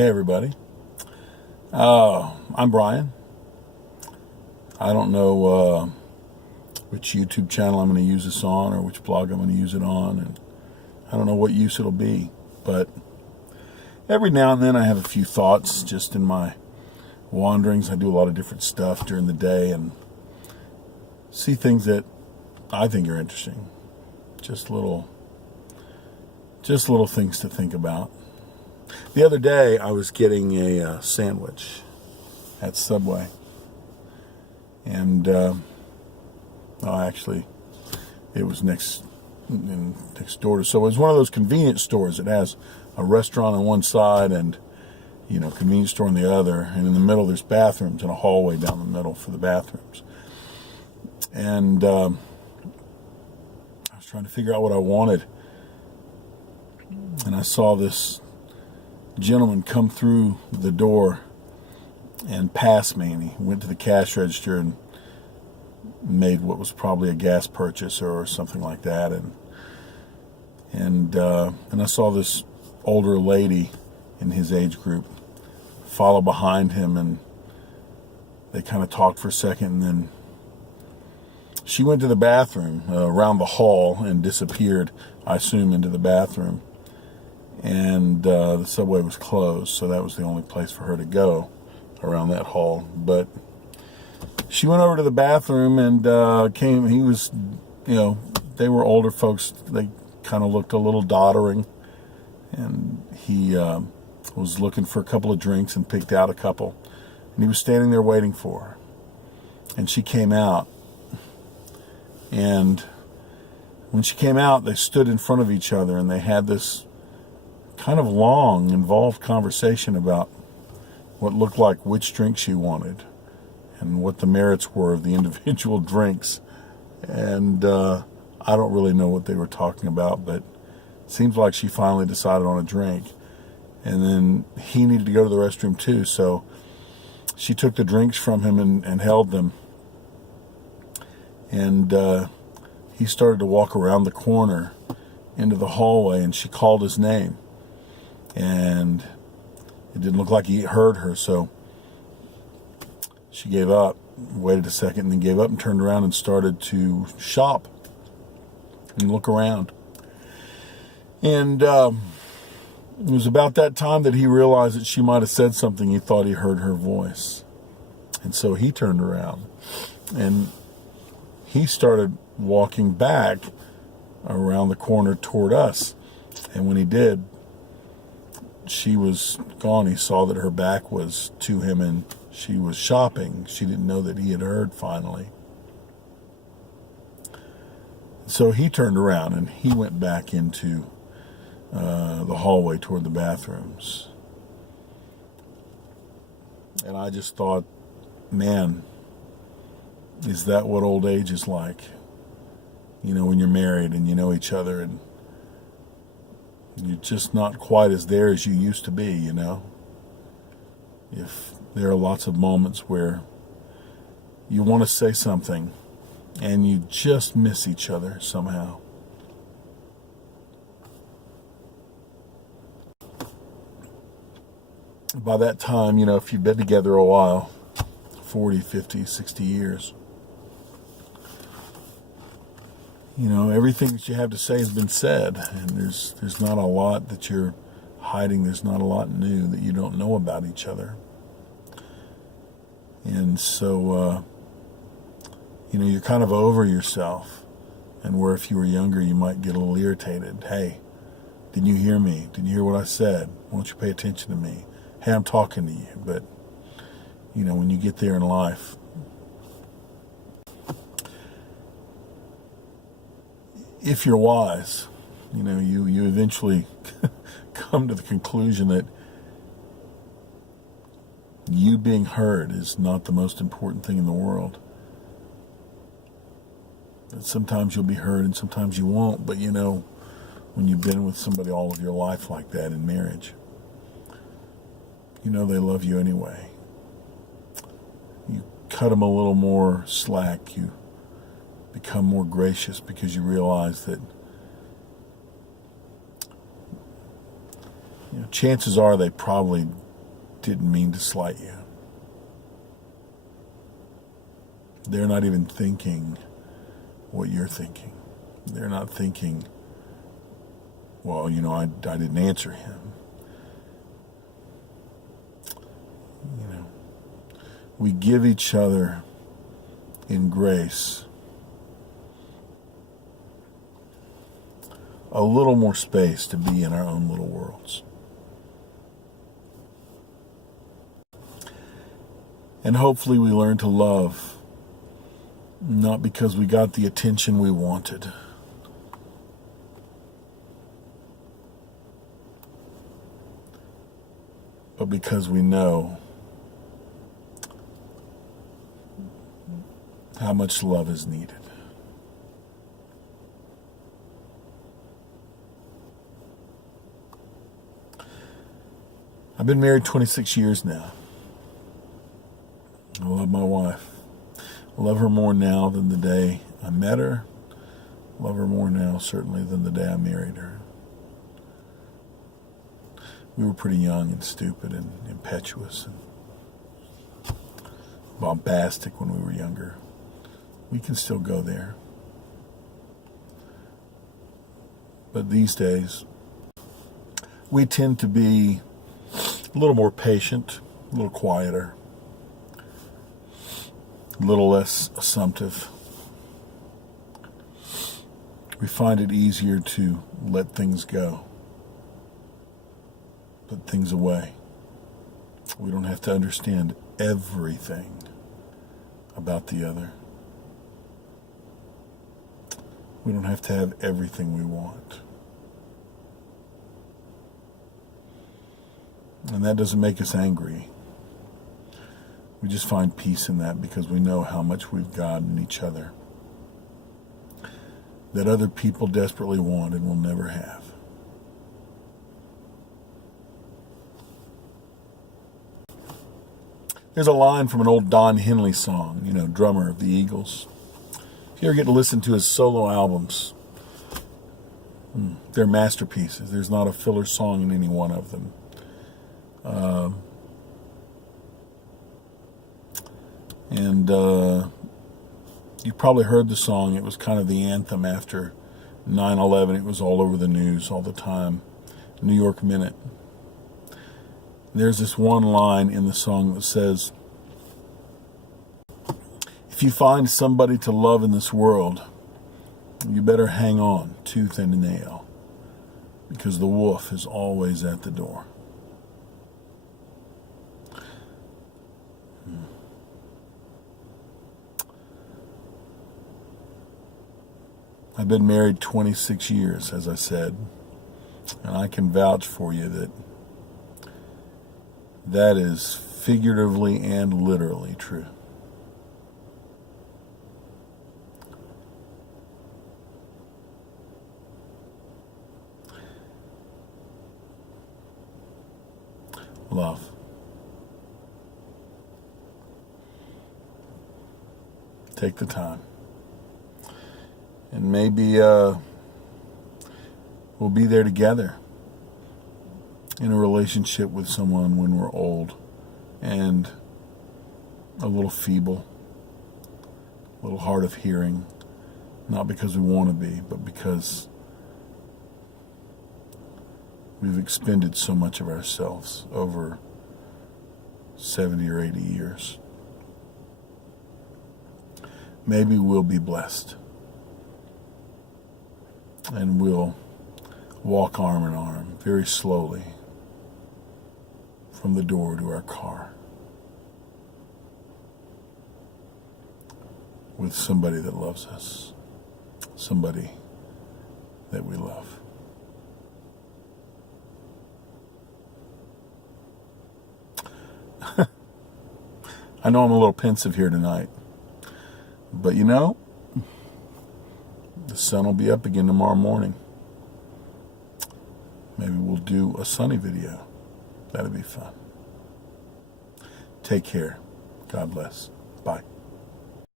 Hey everybody, I'm Brian. I don't know which YouTube channel I'm going to use this on or which blog I'm going to use it on, and I don't know what use it'll be, but every now and then I have a few thoughts just in my wanderings. I do a lot of different stuff during the day and see things that I think are interesting. Just little things to think about. The other day, I was getting a sandwich at Subway, and actually, it was next door. So it was one of those convenience stores that has a restaurant on one side and convenience store on the other, and in the middle there's bathrooms and a hallway down the middle for the bathrooms. And I was trying to figure out what I wanted, and I saw this gentleman come through the door and pass me, and he went to the cash register and made what was probably a gas purchase or something like that, and I saw this older lady in his age group follow behind him, and they kind of talked for a second, and then she went to the bathroom around the hall and disappeared, I assume, into the bathroom. And the Subway was closed, so that was the only place for her to go around that hall. But she went over to the bathroom and came. He was, they were older folks. They kind of looked a little doddering, and he was looking for a couple of drinks and picked out a couple. And he was standing there waiting for her. And she came out. And when she came out, they stood in front of each other, and they had this kind of long, involved conversation about what looked like which drink she wanted and what the merits were of the individual drinks. And I don't really know what they were talking about, but it seems like she finally decided on a drink. And then he needed to go to the restroom too, so she took the drinks from him and held them. And he started to walk around the corner into the hallway, and she called his name. And it didn't look like he heard her, so she gave up, waited a second, and then gave up and turned around and started to shop and look around. And it was about that time that he realized that she might have said something. He thought he heard her voice. And so he turned around, and he started walking back around the corner toward us. And when he did, she was gone. He saw that her back was to him and she was shopping. She didn't know that he had heard finally. So he turned around and he went back into the hallway toward the bathrooms. And I just thought, man, is that what old age is like? When you're married and you know each other and you're just not quite as there as you used to be, If there are lots of moments where you want to say something and you just miss each other somehow. By that time, if you've been together a while, 40, 50, 60 years, everything that you have to say has been said, and there's not a lot that you're hiding. There's not a lot new that you don't know about each other. And so, you're kind of over yourself, and where if you were younger, you might get a little irritated. Hey, didn't you hear me? Did you hear what I said? Why don't you pay attention to me? Hey, I'm talking to you. But, when you get there in life, if you're wise, you eventually come to the conclusion that you being heard is not the most important thing in the world. That sometimes you'll be heard and sometimes you won't, but when you've been with somebody all of your life like that in marriage, they love you anyway. You cut them a little more slack. You become more gracious because you realize that chances are they probably didn't mean to slight you. They're not even thinking what you're thinking. They're not thinking, well, I didn't answer him. We give each other in grace a little more space to be in our own little worlds. And hopefully we learn to love, not because we got the attention we wanted, but because we know how much love is needed. I've been married 26 years now. I love my wife. I love her more now than the day I met her. I love her more now, certainly, than the day I married her. We were pretty young and stupid and impetuous and bombastic when we were younger. We can still go there. But these days, we tend to be a little more patient, a little quieter, a little less assumptive. We find it easier to let things go, put things away. We don't have to understand everything about the other. We don't have to have everything we want. And that doesn't make us angry. We just find peace in that because we know how much we've got in each other that other people desperately want and will never have. There's a line from an old Don Henley song, drummer of the Eagles. If you ever get to listen to his solo albums, they're masterpieces. There's not a filler song in any one of them. You probably heard the song. It was kind of the anthem after 9/11. It was all over the news all the time. New York Minute. There's this one line in the song that says, if you find somebody to love in this world, you better hang on tooth and nail, because the wolf is always at the door. I've been married 26 years, as I said, and I can vouch for you that that is figuratively and literally true. Love. Take the time. And maybe we'll be there together in a relationship with someone when we're old and a little feeble, a little hard of hearing, not because we want to be, but because we've expended so much of ourselves over 70 or 80 years. Maybe we'll be blessed. And we'll walk arm in arm, very slowly, from the door to our car, with somebody that loves us, somebody that we love. I know I'm a little pensive here tonight, but the sun will be up again tomorrow morning. Maybe we'll do a sunny video. That'd be fun. Take care. God bless. Bye.